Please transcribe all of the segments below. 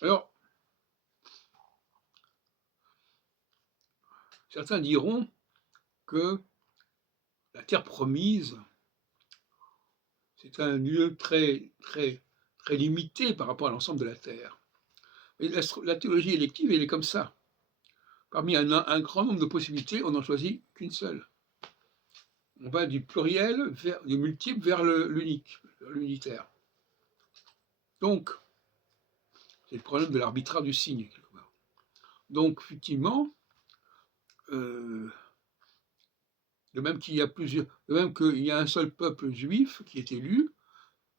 Alors, certains diront que la terre promise, c'est un lieu très limité par rapport à l'ensemble de la terre. Et la théologie élective, elle est comme ça. Parmi un grand nombre de possibilités, on n'en choisit qu'une seule. On va du pluriel, du multiple vers l'unique, l'unitaire. Donc, c'est le problème de l'arbitrage du signe, quelque part. Donc, effectivement, de même qu'il y a un seul peuple juif qui est élu,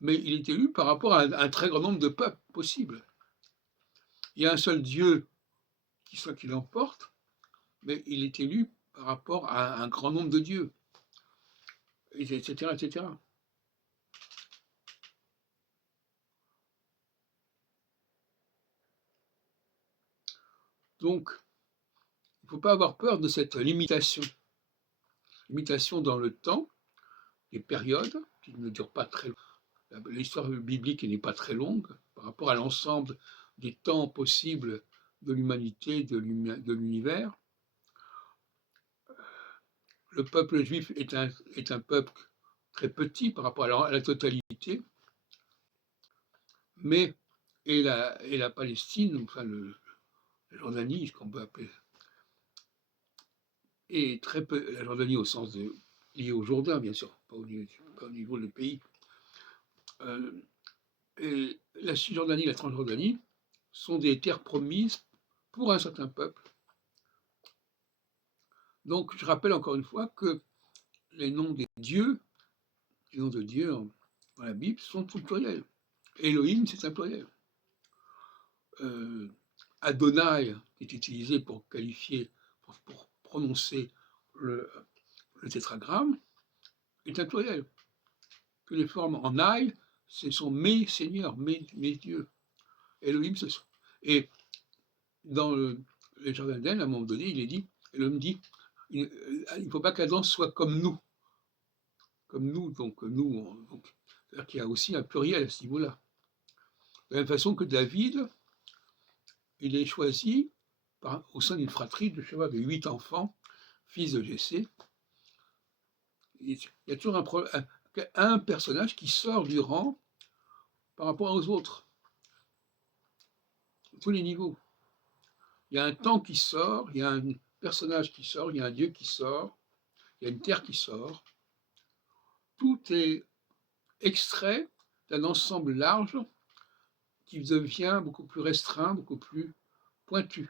mais il est élu par rapport à un très grand nombre de peuples possibles. Il y a un seul Dieu qui l'emporte, mais il est élu par rapport à un grand nombre de dieux, etc., etc. Donc, il ne faut pas avoir peur de cette limitation. Limitation dans le temps, les périodes, qui ne durent pas très longtemps. L'histoire biblique n'est pas très longue par rapport à l'ensemble des temps possibles de l'humanité, de l'univers. Le peuple juif est un peuple très petit par rapport à la totalité, mais et la Palestine, enfin la Jordanie, ce qu'on peut appeler, et très peu, la Jordanie au sens lié au Jourdain, bien sûr, pas au niveau du pays. Et la Cisjordanie et la Transjordanie sont des terres promises pour un certain peuple. Donc, je rappelle encore une fois que les noms des dieux, les noms de Dieu dans la Bible sont tout pluriels. Elohim, c'est un pluriel. Adonai est utilisé pour qualifier, pour prononcer le tétragramme, est un pluriel. Que les formes en aïe, ce sont mes seigneurs, mes dieux. Elohim, ce sont. Et dans les jardins d'Éden, à un moment donné, il est dit, Elohim dit, il ne faut pas qu'Adam soit comme nous. Comme nous, donc nous, c'est-à-dire qu'il y a aussi un pluriel à ce niveau-là. De la même façon que David, il est choisi au sein d'une fratrie de 8 enfants, fils de Jessé. Il y a toujours un personnage qui sort du rang par rapport aux autres, à tous les niveaux. Il y a un temps qui sort, il y a un personnage qui sort, il y a un Dieu qui sort, il y a une terre qui sort. Tout est extrait d'un ensemble large qui devient beaucoup plus restreint, beaucoup plus pointu.